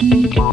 Halika!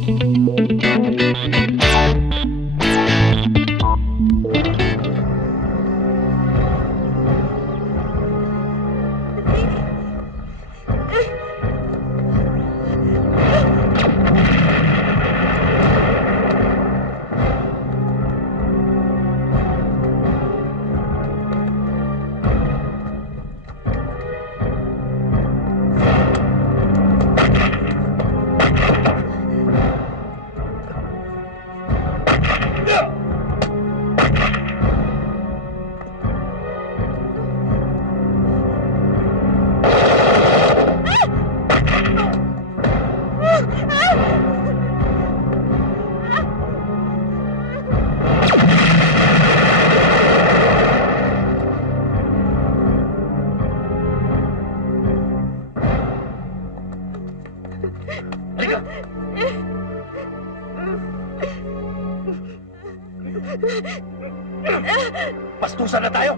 Pastusan na tayo!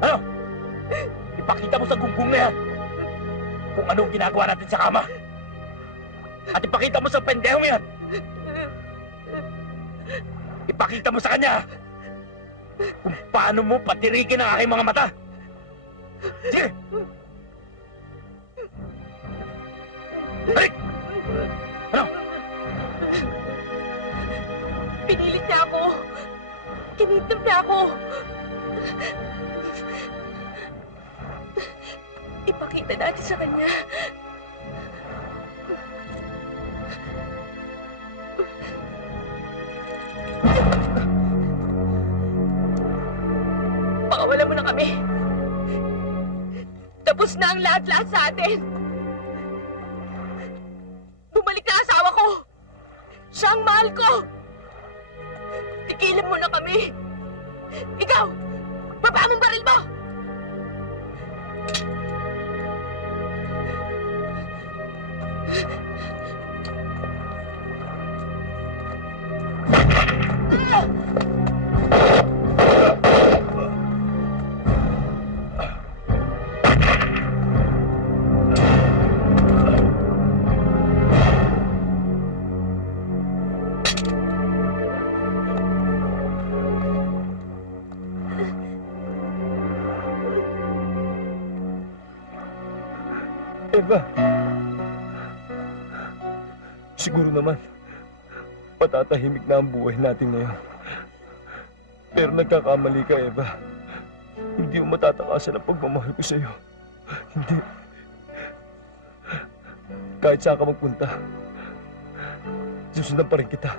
Ano? Ipakita mo sa gunggong na yan kung anong ginagawa natin sa kama. At ipakita mo sa pendehong yan. Ipakita mo sa kanya kung paano mo patirigin ang aking mga mata. Sige! Halik! Ano? Pinilit niya ako. Kinidnap niya ako. Ipakita natin sa kanya. Pakawalan mo na kami. Tapos na ang lahat-lahat sa atin. Bumalik na asawa ko. Siya ang mahal ko. Tigilan mo na kami. Ikaw, baba mong baril mo! Eva, siguro naman, patatahimik na ang buhay natin ngayon. Pero nagkakamali ka, Eva. Hindi mo matatakasan ang pagmamahal ko sa'yo. Hindi. Kahit saan ka magpunta, susundan pa rin kita.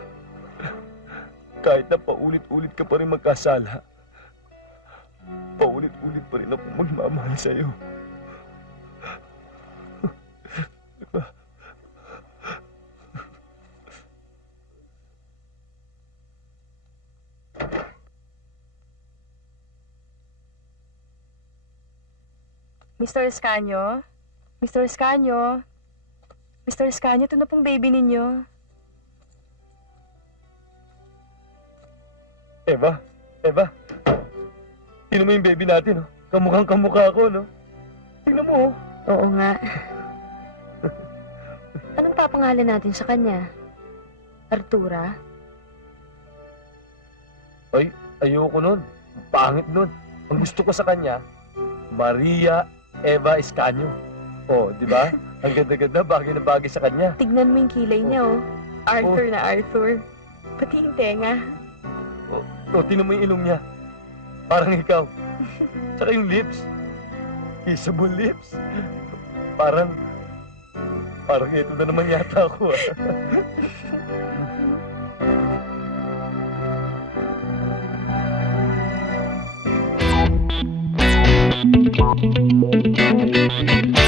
Kahit na paulit-ulit ka pa rin magkasala, paulit-ulit pa rin ako magmamahal sa'yo. Mr. Escanio? Mr. Escanio? Mr. Escanio, ito na pong baby ninyo. Eva, Eva, tingnan mo yung baby natin, oh. Kamukhang kamukha ko, no? Tingnan mo, oh. Oo nga. Anong papangalan natin sa kanya? Artura? Ay, ayoko nun. Pangit nun. Ang gusto ko sa kanya, Maria Eva Escanio. Oh, di ba? Ang ganda-ganda, bagay na bagay sa kanya. Tignan mo yung kilay niya, oh. Arthur na Arthur. Pati yung tenga. Oh, tingnan mo yung ilong niya. Parang ikaw. Tsaka yung lips. Kissable lips. Parang ito na naman yata ako, ah. Thank you.